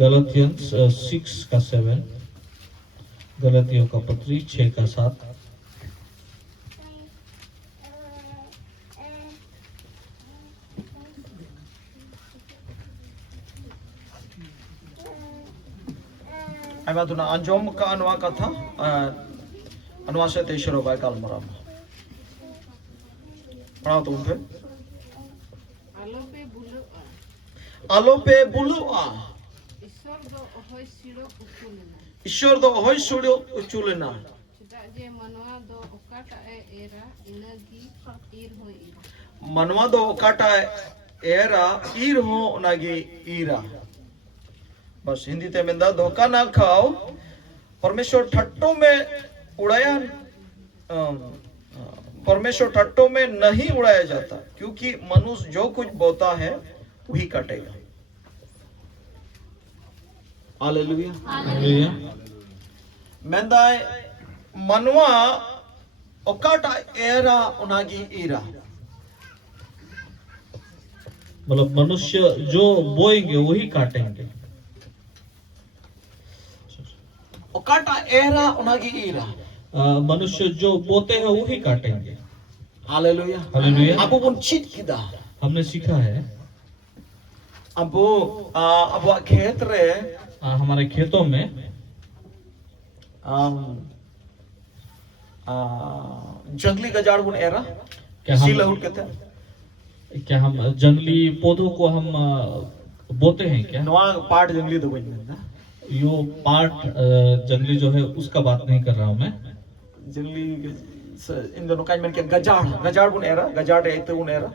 गलतियंस 6 का 7, गलतियों का पत्री 6 का 7। Ayma tuna anjom ka anwa katha anwa se teishro bai kal maram pढ़ाओ तुम फिर आलोपे बुलुआ ईश्वर दो होय सुड़ो उचुलेना मनवा दो काटा एरा ईर हो नागी ईरा। बस हिंदी ते मिंदा धोखा ना खाओ, परमेश्वर ठट्टों में उड़ाया, परमेश्वर ठट्टों में नहीं उड़ाया जाता, क्योंकि मनुष्य जो कुछ बोता है वही काटेगा। Hallelujah hallelujah. मेंदाय मनवा ओकाटा एरा उनागी ईरा, मतलब मनुष्य जो बोएंगे वही काटेंगे। ओकाटा एरा उनागी ईरा, मनुष्य जो बोते हैं वही काटेंगे। Hallelujah hallelujah. अबो बुन चीट किदा हमने सीखा है अबो अबो खेत रे हमारे खेतों में जंगली गजाड़ बुन एरा क्या हम सीलहुट कहते हैं, क्या हम जंगली पौधों को हम बोते हैं क्या? नवा पार्ट जंगली दो बन यो पार्ट जंगली जो है उसका बात नहीं कर रहा हूँ मैं। जंगली इन दोनों का मन के गजाड़ गजाड़ बुन एरा गजाड़ रहते बुन एरा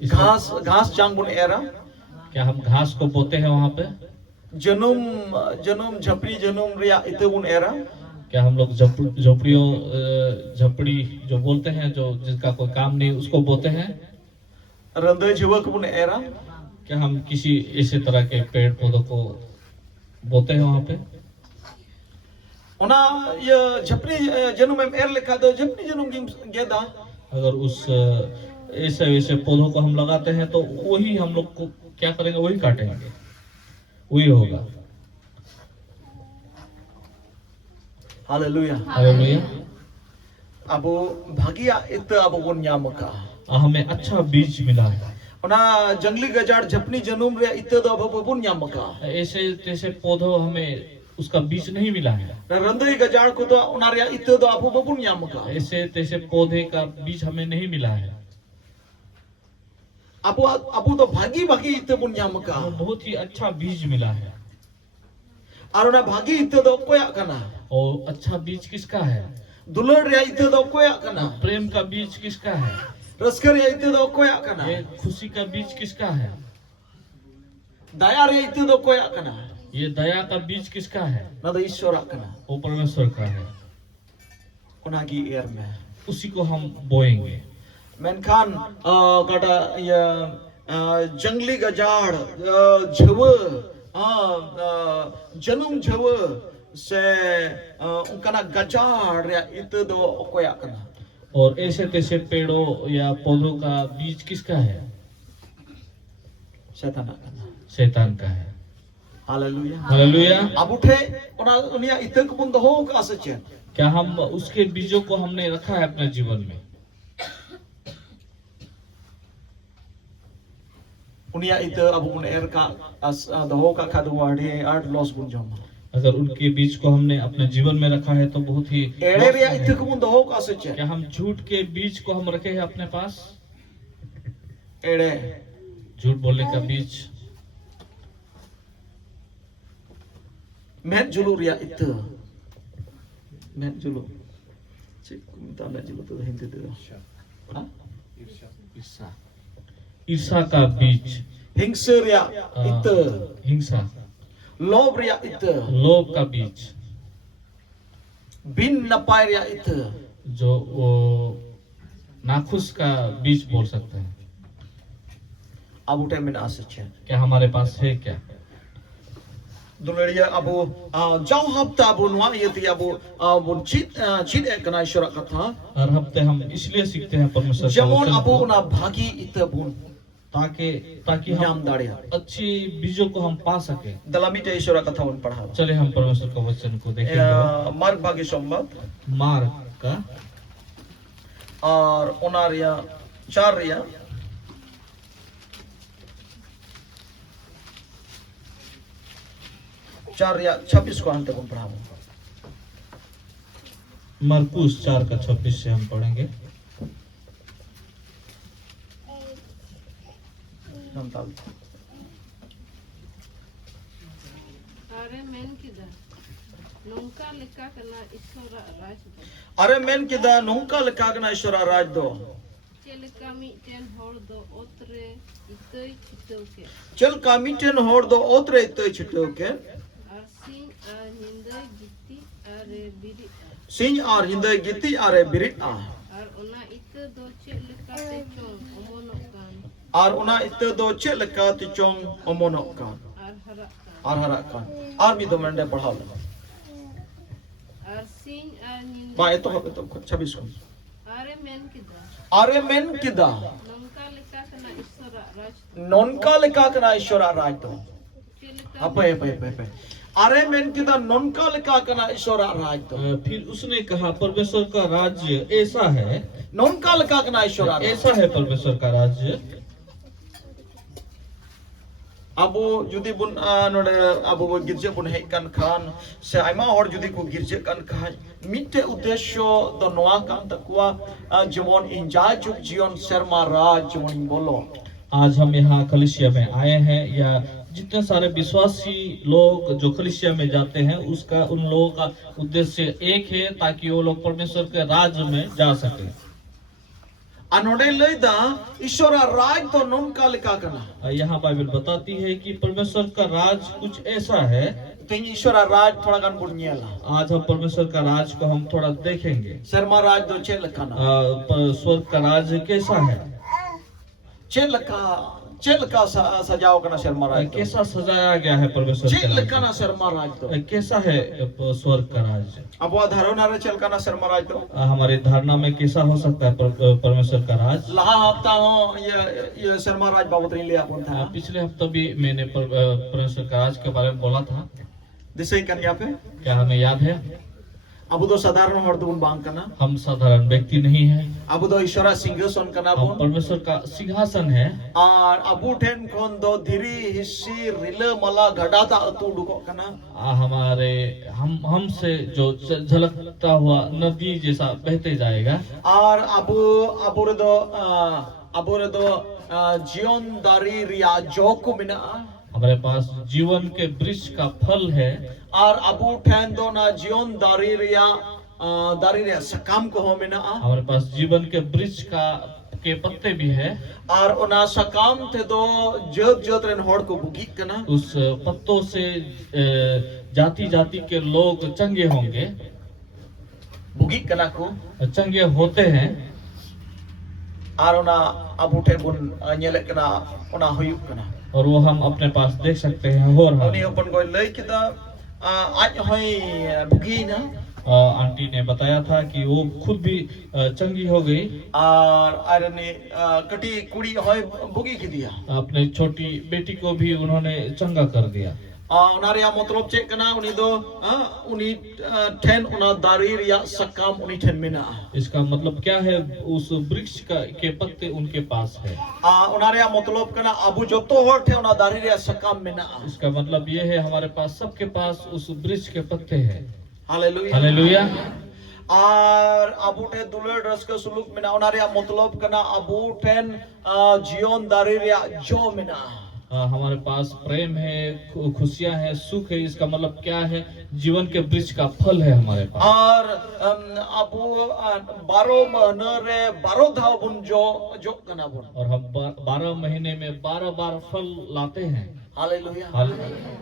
घास घास चांग बुन एरा, क्या हम घास को बोते हैं वहाँ पे? जनुम जनुम झपड़ी जनुम रिया इते बुन एरा, क्या हम लोग झोपड़ियों झपड़ी जो बोलते हैं जो जिसका कोई काम नहीं उसको बोते हैं? रंदे जुवक बुन एरा, क्या हम किसी ऐसे तरह के पेड़ पौधों को बोते हैं वहाँ पे? ओना ये झपड़ी जनुम में एर लिखा तो झपड़ी जनुम गेदा, अगर उस ऐसे वैसे पौधों को हम लगाते हैं तो वही हम लोग को क्या करेंगे, वही काटेंगे, वही होगा। Hallelujah hallelujah. अबो भागिया इत अबो बुन न्यामका हमें अच्छा बीज मिला है। ओना जंगली गजाड़ झपनी जनुम रे इते दो अबो बुन न्यामका ऐसे जैसे पौधों हमें उसका बीज नहीं मिला है। रंदई गजाड़ को तो ओना रे इते दो अबो बुन न्यामका ऐसे तैसे पौधे का बीज हमें नहीं मिला है। अबो अबो तो भागी भागी इते बुन न्यामका बहुत ही अच्छा बीज मिला है। और ओना भागी इते दो कोया कना, और अच्छा बीज किसका है? दुलड़ रे इते दो कोया कना, प्रेम का बीज किसका है? रसकर रे इते दो कोया कना, ये खुशी का बीज किसका है? दया रे इते दो कोया कना, ये दया का बीज किसका है? ना तो ईश्वर कना वो परमेश्वर का है। ओना की एर में उसी को हम बोएंगे। मेनखान काटा ये जंगली गजाड़ झव जनुम झव से उनका गजाड़ या इत दो कोया कना, और ऐसे तैसे पेड़ों या पौधों का बीज किसका है? शैतान कना। शैतान का है। Hallelujah hallelujah. अब उठे ओना उनिया इतक बुन दो का सच्चे, क्या हम उसके बीजों को हमने रखा है अपने जीवन में? उनिया इत अब उन एर का दो का खादु वाढ़े आठ लॉस बुन जामा, अगर उनके बीज को हमने अपने जीवन में रखा है तो बहुत ही एड़े रे इतक बुन दो का सच्चे, क्या हम झूठ के बीज को हम रखे हैं अपने पास? एड़े झूठ बोलने का बीज, मैं जुलू रिया इत मैं जुलू चिक मिता मैं जुलू तो हिंदी दे हां ईर्षा, ईर्षा का बीज, हिंसा रिया इत हिंसा, लोभ रिया इत लोभ का बीज, बिन नपाय रिया इत जो वो नाखुश का बीज बोल सकते हैं। अब उठे में आ सच्चे, क्या हमारे पास है क्या? दुलड़िया अबो जाओ हफ्ता अबो नवा ये थी अबो अबो चीट कना ईश्वर कथा हर हफ्ते हम इसलिए सीखते हैं परमेश्वर का जमोन वचन अबो को। ना भागी इत बुन ताकि ताकि नाम हम दाड़िया अच्छी बीजों को हम पा सके। दलामी ते ईश्वर कथा उन पढ़ा चले हम परमेश्वर का वचन को देखेंगे। मार्ग भाग्य संवाद मार्ग का और ओनारिया 4 रिया 4:26 को हम तक हम पढ़ा मरकुस 4:26 से हम पढ़ेंगे। अरे मेन किदा नोंका अरे मेन किदा नोंका लेका कना ईश्वर राज दो लेका कना ईश्वर राज दो चेल कामी टेन होड़ दो ओतरे इतई चितौ के चल कामिटेन होड़ दो ओतरे इतई छिटो के आसिन आ हिंदई गित्ती अरे बिरी सिंह और हिंदे गिती आरे बिरिट आ और ओना इत दो चेल लेका ते चों ओमोनक कान और उना इत दो चेल लेका तिचोंग ओमोनक कान और हरा कान और भी 2 मिनट पढ़ाओ और सिन आ हिंदई बा ये तो 26 को अरे मेन किदा अरे मेन किदा नोंका लेका कना ईश्वर राज नोनका लेका कना ईश्वर राज दो चेल लेका पे अरे मेन किदा नोनका लेका कना ईश्वर राज दो फिर उसने कहा परमेश्वर का राज्य ऐसा है, नोनका लेका कना ईश्वर राज ऐसा है परमेश्वर का राज्य। अबो जुदी बुन नोडे अबो बो गिरजे बुन हेक कान खान से आइमा और जुदी को गिरजे कान खान मिटे उद्देश्य दो नोआ कान तकुआ जेमन इंजा जुग जीवन शर्मा राज जेमन बोलो आज हम यहाँ कलिसिया में आए हैं, या जितने सारे विश्वासी लोग जो कलिसिया में जाते हैं उसका उन लोगों का उद्देश्य एक है, ताकि वो लोग परमेश्वर के राज्य में जा सके। अनोडे लेदा ईश्वर राज तो नोनका लेका कना यहाँ बाइबल बताती है कि परमेश्वर का राज कुछ ऐसा है। तो ईश्वर राज थोड़ा गान बुनियाला आज हम परमेश्वर का राज को हम थोड़ा देखेंगे। शर्मा राज दो चेल कना स्वर्ग का राज कैसा है, चेल का सजाओ कना शर्मा राज कैसा सजाया गया है परमेश्वर का चेल राज। कना शर्मा राज दो कैसा है स्वर्ग का राज। अब वो धारो रे चेल कना शर्मा राज दो हमारी धारणा में कैसा हो सकता है परमेश्वर का राज। लहा हफ्ता हो ये शर्मा राज बाबत ले अपन था पिछले हफ्ते भी मैंने परमेश्वर का राज के बारे में बोला था, दिसई कन या पे क्या हमें याद है। अब तो साधारण हर दुन बांग कना हम साधारण व्यक्ति नहीं है, अब तो ईश्वर सिंहासन कना हम बोन परमेश्वर का सिंहासन है। और अबू ठेन खोन दो धीरी हिस्सी रिले मला घडाता अतु डुको कना हमारे हमसे जो झलकता हुआ नदी जैसा बहते जाएगा। और अबू रे दो जीवन दारी रिया जोक मिना हमारे पास जीवन के वृक्ष का फल है। और अबू ठेन दो ना जीवन दारी रिया सकाम को हो मिना हमारे पास जीवन के वृक्ष के पत्ते भी है। और उना सकाम थे दो जोत रेन होड़ को बुगी कना उस पत्तों से जाति जाति के लोग चंगे होंगे, बुगी कना को चंगे होते हैं। और उना अबू ठेन बुन नेले कना उना हुयुक कना और वो हम अपने पास देख सकते हैं। हो रहा उनी अपन को लई किदा आज होई बुगी ना आंटी ने बताया था कि वो खुद भी चंगी हो गई और आरने कटी कुड़ी होय बुगी की दिया अपने छोटी बेटी को भी उन्होंने चंगा कर दिया। उनारिया मतलब चेक कना उनी दो उनी ठेन उना दारी रिया सकाम उनी ठेन मिना इसका मतलब क्या है, उस वृक्ष के पत्ते उनके पास है। उनारिया मतलब कना अबू जो तो होर थे उना दारी रिया सकाम मिना इसका मतलब ये है हमारे पास सबके पास उस वृक्ष के पत्ते हैं। Hallelujah hallelujah. और अबू ठे दुलर रस के सुलूक मिना उनारिया मतलब कना अबू ठेन जीवन दारी रिया जो मिना हमारे पास प्रेम है, खुशियां है, सुख है। इसका मतलब क्या है, जीवन के वृक्ष का फल है हमारे पास। और अबू 12 महीने रे 12 धाव बुन जो कना बुन और हम 12 महीने में 12 बार फल लाते हैं। हालेलुया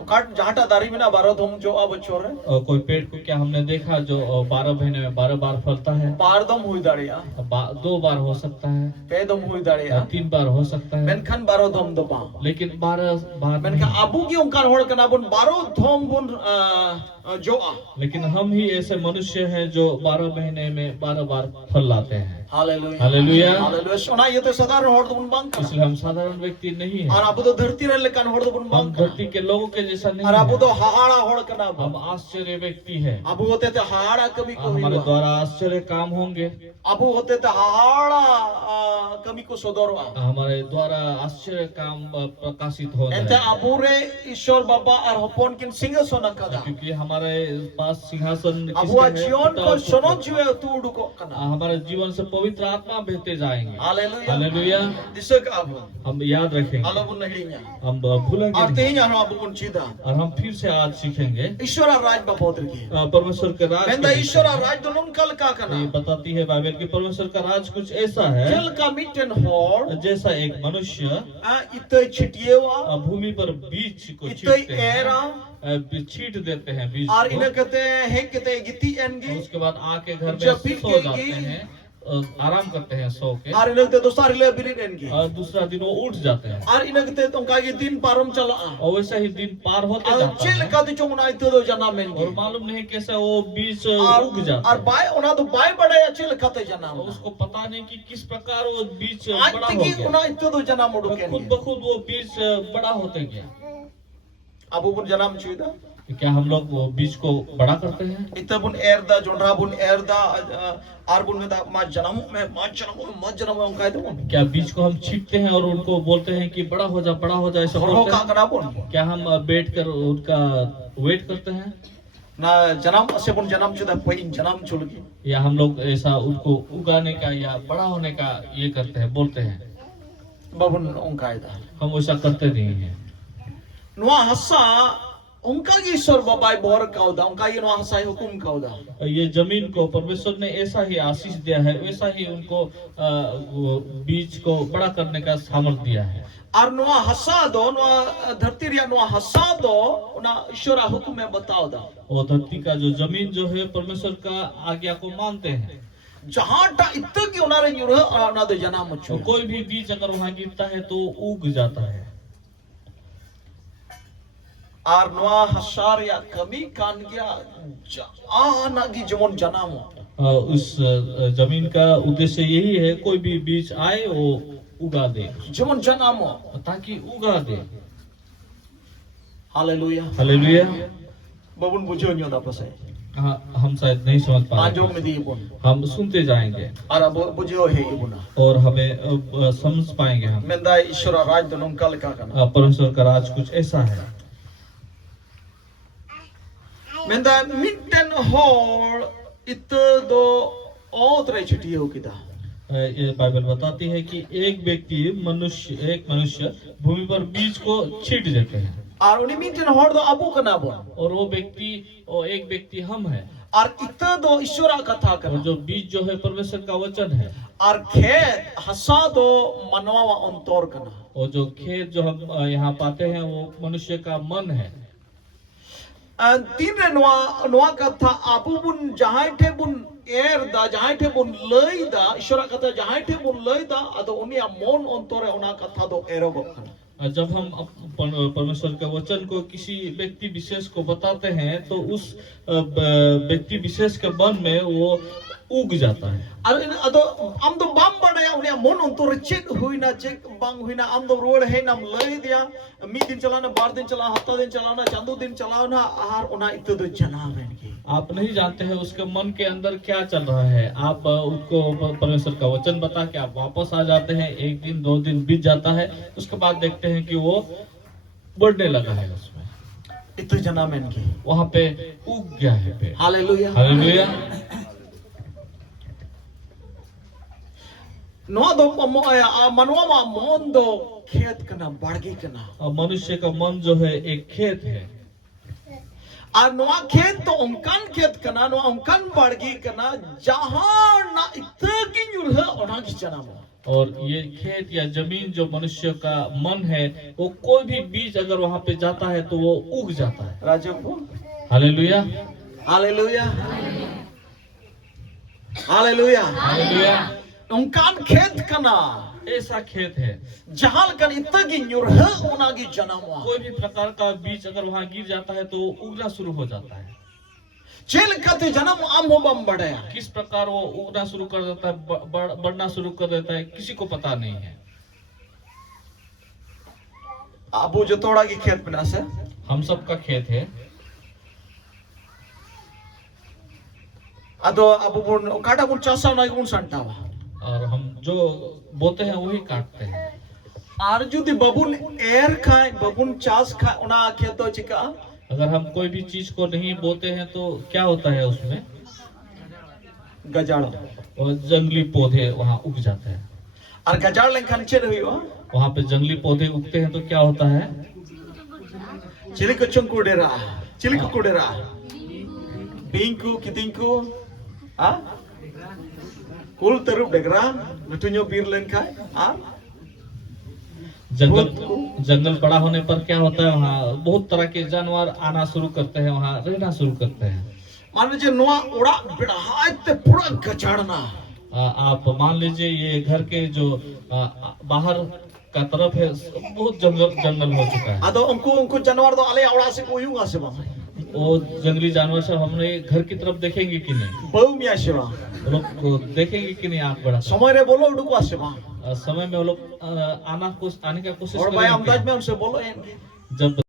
काट जहाटा दारी में ना 12 धूम जो अब छोर है कोई पेड़ को क्या हमने देखा जो 12 महीने में 12 बार फलता है। 12 दम हुई दाड़िया 2 बार हो सकता है, पे दम हुई दाड़िया 3 बार हो सकता है, मेनखान 12 धम दो पा लेकिन 12 बार मेनखा अबू की उनका होड़ कना बुन 12 धम बुन जो लेकिन हम ही ऐसे मनुष्य हैं जो 12 महीने में 12 बार फल लाते हैं। Hallelujah hallelujah. हालेलुया सोना ये तो साधारण हर दुबन बांग का इसलिए हम साधारण व्यक्ति नहीं और है, अब तो धरती रे लेकिन हर दुबन हम बांग का धरती के लोगों के जैसा नहीं और अब है, तो हाहाड़ा हड़ कना हम आश्चर्य व्यक्ति है। अब होते थे हाहाड़ा कभी को हमारे हुआ द्वारा आश्चर्य काम होंगे, अब होते थे हाहाड़ा कभी को सोदरवा हमारे द्वारा आश्चर्य काम प्रकाशित हो एंते जाए, अब रे ईश्वर बाबा और हपन किन सिंहासन कदा क्योंकि हमारे पास सिंहासन अब किसके वो है? जीवन पिता को और सुनो पुत्र। जीवे तू उड़को कना हमारे जीवन से पवित्र आत्मा बहते जाएंगे। Hallelujah hallelujah. दिसे का अब हम याद रखेंगे, आलो बुन नहीं nya हम भूलेंगे और नहीं, तेही हम अब बुन चीदा और हम फिर से आज सीखेंगे ईश्वर राज बापोत्र की परमेश्वर के राज बेंदा के ईश्वर विषय में। राज दोनों कल का ये कना बताती है बाइबल की परमेश्वर का राज कुछ ऐसा है जल का मिटन होड़ जैसा एक मनुष्य इते छिटिएवा भूमि पर बीज को इते छींटते हैं, एरा छींट देते हैं बीज और को, इन्हें कहते हैं कहते गिती एनगी उसके बाद आके घर में जब फिर सो जाते कहेगी- हैं, आराम करते हैं सो के, और इन्हें कहते दोस्तार ले बिरिन एनगी और दूसरा दिन वो उठ जाते हैं, और इन्हें कहते तो उनका ये दिन पारम चला और वैसा ही दिन पार होते और जाता चेल है, का तो चोंगना इते दो जना मेनगी और मालूम नहीं कैसे वो बीज और उग जाता और है, बाय उना तो बाय बड़े चेल खाते जना और उसको पता नहीं कि किस प्रकार वो बीज आज बड़ा तक हो ही गया, उना इते दो जना मुड़ के खुद ब खुद वो बीज बड़ा होते गया। अब बुन जनाम छुदा क्या हम लोग वो बीज को बड़ा करते हैं? इते बुन एरदा जोंडा बुन एरदा आर बुन में दा मा जनाम में उनका है तो क्या बीज को हम छींटते हैं और उनको बोलते हैं कि बड़ा हो जा ऐसा हो बोलते का हैं? करा बुन क्या हम बैठ कर उनका वेट करते हैं, ना जनाम से बुन जनाम छुदा पहिन जनाम चुलगी या हम लोग ऐसा उनको उगाने का या बड़ा होने का ये करते हैं, बोलते हैं? बाबुन उनका है हम वैसा करते नहीं हैं। नुआ हस्सा उनका की ईश्वर बाबाई बोर काउदा उनका ये नुआ हस्सा हुकुम काउदा ये जमीन को परमेश्वर ने ऐसा ही आशीष दिया है, वैसा ही उनको वो बीज को बड़ा करने का सामर्थ्य दिया है। और नुआ हस्सा दो नुआ धरती रिया नुआ हस्सा दो उना ईश्वर हुकुम में बताओ दा और धरती का जो जमीन जो है परमेश्वर का आज्ञा को मानते हैं, जहां टा इत्तो की उनारे न्यूरह उना दो जना तो मचो कोई भी बीज अगर वहां गिरता है तो उग जाता है। और नुआ हस्सार या कमी कान गया आना की जमन जनामो उस जमीन का उद्देश्य यही है, कोई भी बीज आए वो उगा दे, जमन जनामो ताकि उगा दे। Hallelujah hallelujah. बाबुन बुझो न्यो दा पसे हाँ, हम शायद नहीं समझ पा आजो रहे, में दी बुन हम सुनते जाएंगे और अब बुझो है ये बुना और हमें समझ पाएंगे हम। मेंदा ईश्वर राज दोनों कल का करना परमेश्वर का राज कुछ ऐसा है। मेंदा मिंटन होड़ इत दो ओतरे छटिए हो किदा ये बाइबल बताती है कि एक मनुष्य भूमि पर बीज को छींट देते हैं, और उन्हीं मिंटन होड़ दो अबू कना बोन और वो एक व्यक्ति हम है, और इत दो ईश्वर कथा और करना जो बीज जो है परमेश्वर का वचन है, और खेत हसा दो मनवा वा अंतोर कना और जो खेत जो हम यहाँ पाते हैं वो मनुष्य का मन है। तीन रे नुआ नुआ कथा आबू बुन जहां थे बुन एर दा जहां थे बुन लई दा ईश्वर कथा जहां थे बुन लई दा अदो उनिया मन अंतोरे उना कथा दो एरो कना जब हम परमेश्वर के वचन को किसी व्यक्ति विशेष को बताते हैं तो उस व्यक्ति विशेष के मन में वो उग जाता है। और अदो आम दो बाम बड़ाया उनिया मन अंतोरे चेक हुईना चेक बांग हुईना आम दो रोड है नाम लई दिया मी दिन चलाना बार दिन चला हफ्ता दिन चलाना चांदो दिन चलाना आहार उना इतो दो जना रेनगी आप नहीं जानते हैं उसके मन के अंदर क्या चल रहा है। आप उसको परमेश्वर का वचन बता के आप वापस आ जाते हैं, एक दिन 2 दिन बीत जाता है, उसके बाद देखते हैं कि वो बढ़ने लगा है, उसमें इतो जना मेनगी वहां पे उग गया है पेड़। Hallelujah hallelujah. नो दो मनवा मा मन दो खेत कना बाड़गी कना और मनुष्य का मन जो है एक खेत है, और नवा खेत तो उनकान खेत कना नवा उनकान बाड़गी कना जहां ना इतकी न्यूर है ओना की जनाम और ये खेत या जमीन जो मनुष्य का मन है वो कोई भी बीज अगर वहां पे जाता है तो वो उग जाता है। राजू को हालेलुया। Hallelujah hallelujah hallelujah. उनकान खेत कना ऐसा खेत है, जहां कन इतकी न्यूर है ओना की जनाम कोई भी प्रकार का बीज अगर वहां गिर जाता है तो उगना शुरू हो जाता है। चेल खाते जन्म आम हो बम बढ़ाया किस प्रकार वो उगना शुरू कर देता है, बढ़ना शुरू कर देता है, किसी को पता नहीं है। आबू जो तोड़ा की खेत में से हम सबका खेत है, अदो आबू बुन काटा बुन चासा ना बुन संटावा और हम जो बोते हैं वही काटते हैं। आर जुदी बबुन एर खाए बबुन चास खाए उना खेतो चिका अगर हम कोई भी चीज को नहीं बोते हैं तो क्या होता है उसमें, गजाड़ और जंगली पौधे वहाँ उग जाते हैं। और गजाड़ लेखन चेर हुईवा वहाँ पे जंगली पौधे उगते हैं तो क्या होता है, चिली को चुंकुडेरा चिली को कुडेरा बिंकु कितिंकु आ कुल तरुप डेगरा लटुन्यो पीर लेनखाय आ जंगल बड़ा होने पर क्या होता है, वहाँ बहुत तरह के जानवर आना शुरू करते हैं, वहाँ रहना शुरू करते हैं। मान लीजिए नुआ उड़ा बिड़हाय ते पूरा गजाड़ना आप मान लीजिए ये घर के जो बाहर का तरफ है बहुत जंगल हो चुका है। अदो उनको जानवर तो आले उड़ा से कोई होगा से वो जंगली जानवर सब हमने घर की तरफ देखेंगे कि नहीं, बहु मिया सेवा वो लोग देखेंगे कि नहीं आँख बड़ा समय रे बोलो उड़को सेवा समय में वो लोग आने का कोशिश और भाई अंदाज में उनसे बोलो जब